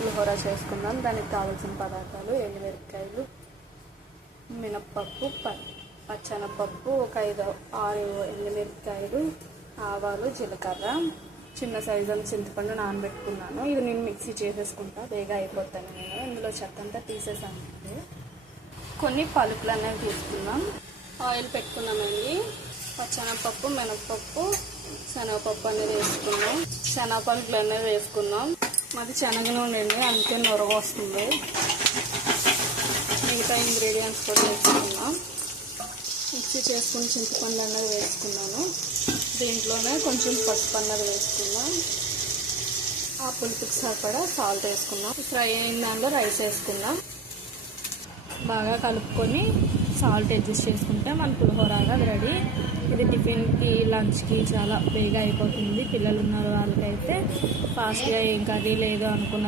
పులిహోర చేసుకుందాం. దానికి కావాల్సిన పదార్థాలు: ఎండుమిరపకాయలు, మినప్పప్పు, పచ్చెనపప్పు, ఒక 5-6 ఎండుమిరపకాయలు, ఆవాలు, జీలకర్ర, చిన్న సైజు చింతపండు నానబెట్టుకున్నాను. ఇది నేను మిక్సీ చేసేసుకుంటా, బేగా అయిపోతాను. నేను ఇందులో చెత్త అంతా తీసేసాను. కొన్ని పలుకులు అనేవి తీసుకుందాం. ఆయిల్ పెట్టుకున్నామండి. పచ్చెనపప్పు, మినప్పప్పు, శనగపప్పు అనేది వేసుకున్నాం. శనగపలుకులు అనేవి వేసుకున్నాం. మాది శనగ నూనె అండి, అందుకే నొరగ వస్తుంది. మిగతా ఇంగ్రీడియంట్స్ కూడా వేసుకున్నాం. మిక్సీ చేసుకుని చింతపండు అన్నది వేసుకున్నాను. దీంట్లోనే కొంచెం పసుపు అన్నది వేసుకున్నాం. ఆ పులుపుకి సరిపడా సాల్ట్ వేసుకున్నాం. ఫ్రై అయిన దానిలో రైస్ వేసుకున్నాం. బాగా కలుపుకొని సాల్ట్ అడ్జస్ట్ చేసుకుంటే మన పులిహోరగా రెడీ. ఇది టిఫిన్కి, లంచ్కి చాలా బేగా అయిపోతుంది. పిల్లలు ఉన్నారు వాళ్ళకైతే ఫాస్ట్గా ఏం కర్రీ లేదు అనుకున్న